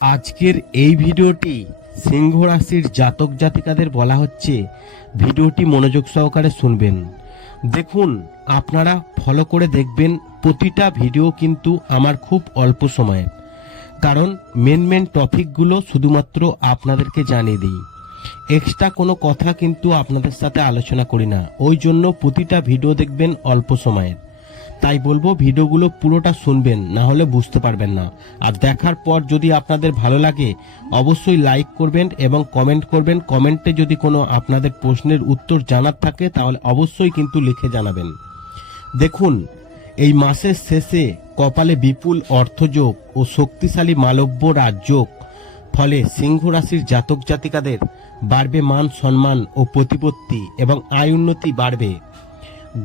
আজকের এই ভিডিওটি সিংহ রাশির জাতক জাতিকাদের বলা হচ্ছে, ভিডিওটি মনোযোগ সহকারে শুনবেন। দেখুন, আপনারা ফলো করে দেখবেন, প্রতিটা ভিডিও কিন্তু আমার খুব অল্প সময়ের কারণ মেন মেন টপিকগুলো শুধুমাত্র আপনাদেরকে জানিয়ে দিই। এক্সট্রা কোনো কথা কিন্তু আপনাদের সাথে আলোচনা করি না। ওই জন্য প্রতিটা ভিডিও দেখবেন অল্প সময়ের তাই বলব ভিডিওগুলো পুরোটা শুনবেন, না হলে বুঝতে পারবেন না। আর দেখার পর যদি আপনাদের ভালো লাগে, অবশ্যই লাইক করবেন এবং কমেন্ট করবেন। কমেন্টে যদি কোনো আপনাদের প্রশ্নের উত্তর জানার থাকে, তাহলে অবশ্যই কিন্তু লিখে জানাবেন। দেখুন, এই মাসের শেষে কপালে বিপুল অর্থযোগ ও শক্তিশালী মালব্য রাজযোগ, ফলে সিংহ রাশির জাতক জাতিকাদের বাড়বে মান সম্মান ও প্রতিপত্তি এবং আয় উন্নতি বাড়বে।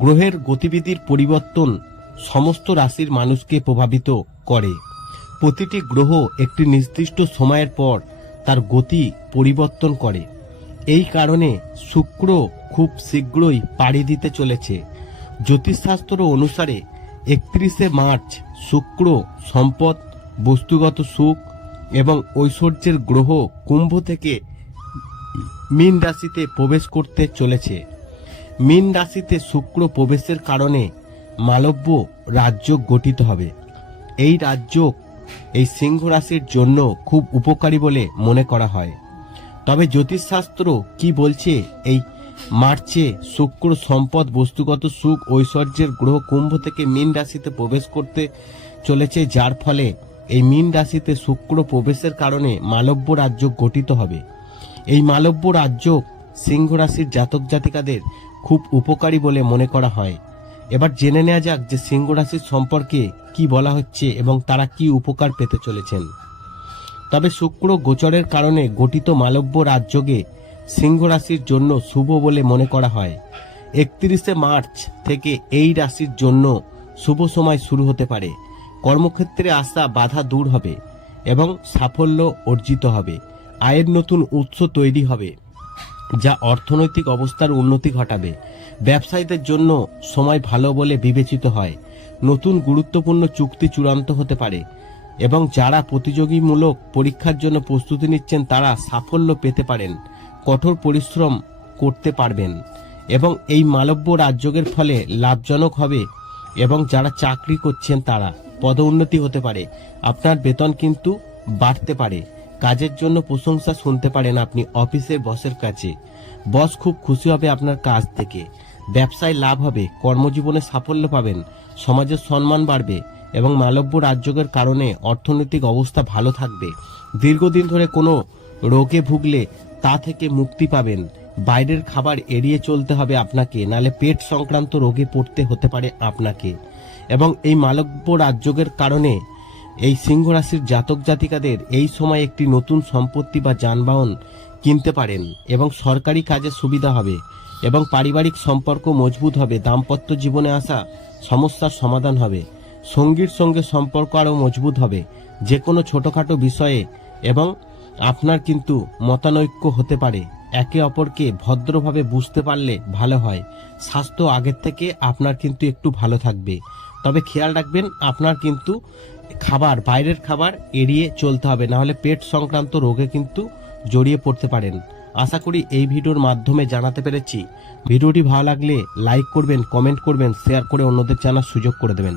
গ্রহের গতিবিধির পরিবর্তন সমস্ত রাশির মানুষকে প্রভাবিত করে। প্রতিটি গ্রহ একটি নির্দিষ্ট সময়ের পর তার গতি পরিবর্তন করে। এই কারণে শুক্র খুব শীঘ্রই পাড়ি দিতে চলেছে। জ্যোতিষশাস্ত্র অনুসারে একত্রিশে মার্চ শুক্র সম্পদ, বস্তুগত সুখ এবং ঐশ্বর্যের গ্রহ কুম্ভ থেকে মীন রাশিতে প্রবেশ করতে চলেছে। মীন রাশিতে শুক্র প্রবেশের কারণে মালব্য রাজ্য গঠিত হবে। এই রাজ্য এই সিংহ রাশির জন্য খুব উপকারী বলে মনে করা হয়। তবে জ্যোতিষশাস্ত্র কি বলছে? এই মার্চে শুক্র সম্পদ, বস্তুগত সুখ, ঐশ্বর্যের গ্রহ কুম্ভ থেকে মীন রাশিতে প্রবেশ করতে চলেছে, যার ফলে এই মীন রাশিতে শুক্র প্রবেশের কারণে মালব্য রাজ্য গঠিত হবে। এই মালব্য রাজ্য সিংহ রাশির জাতক জাতিকাদের খুব উপকারী বলে মনে করা হয়। এবার জেনে নেওয়া যাক যে সিংহ রাশির সম্পর্কে কি বলা হচ্ছে এবং তারা কি উপকার পেতে চলেছেন। তবে শুক্র গোচরের কারণে গঠিত মালব্য রাজযোগে সিংহ রাশির জন্য শুভ বলে মনে করা হয়। একত্রিশে মার্চ থেকে এই রাশির জন্য শুভ সময় শুরু হতে পারে। কর্মক্ষেত্রে আসা বাধা দূর হবে এবং সাফল্য অর্জিত হবে। আয়ের নতুন উৎস তৈরি হবে। যা অর্থনৈতিক অবস্থার উন্নতি ঘটাবে। ব্যবসায়ীদের জন্য সময় ভালো বলে বিবেচিত হয়। নতুন গুরুত্বপূর্ণ চুক্তি চূড়ান্ত হতে পারে এবং যারা প্রতিযোগীমূলক পরীক্ষার জন্য প্রস্তুতি নিচ্ছেন, তারা সাফল্য পেতে পারেন, কঠোর পরিশ্রম করতে পারবেন এবং এই মালব্য রাজযোগের ফলে লাভজনক হবে এবং যারা চাকরি করছেন, তারা পদোন্নতি হতে পারে। আপনার বেতন কিন্তু বাড়তে পারে। কাজের জন্য প্রশংসা শুনতে পারেন আপনি অফিসের বসের কাছে বস খুব খুশি হবে আপনার কাজ থেকে। ব্যবসায় লাভ হবে, কর্মজীবনে সাফল্য পাবেন, সমাজের সম্মান বাড়বে এবং মালব্য রাজযোগের কারণে অর্থনৈতিক অবস্থা ভালো থাকবে। দীর্ঘদিন ধরে কোনো রোগে ভুগলে তা থেকে মুক্তি পাবেন। বাইরের খাবার এড়িয়ে চলতে হবে আপনাকে, নালে পেট সংক্রান্ত রোগে পড়তে হতে পারে আপনাকে। এবং এই মালব্য রাজযোগের কারণে এই সিংহ রাশির জাতক জাতিকাদের এই সময় একটি নতুন সম্পত্তি বা যানবাহন কিনতে পারেন এবং সরকারি কাজে সুবিধা হবে এবং পারিবারিক সম্পর্ক মজবুত হবে, দাম্পত্য জীবনে আসা সমস্যার সমাধান হবে, সঙ্গীর সঙ্গে সম্পর্ক আরও মজবুত হবে যে কোনো ছোটোখাটো বিষয়ে এবং আপনার কিন্তু মতানৈক্য হতে পারে। একে অপরকে ভদ্রভাবে বুঝতে পারলে ভালো হয়। স্বাস্থ্য আগের থেকে আপনার কিন্তু একটু ভালো থাকবে। তবে খেয়াল রাখবেন, আপনার কিন্তু খাবার, বাইরের খাবার এড়িয়ে চলতে হবে না হলে পেট সংক্রান্ত রোগে কিন্তু জড়িয়ে পড়তে পারেন। আশা করি এই ভিডিওর মাধ্যমে জানাতে পেরেছি। ভিডিওটি ভালো লাগলে লাইক করবেন, কমেন্ট করবেন, শেয়ার করে অন্যদের জানার সুযোগ করে দেবেন।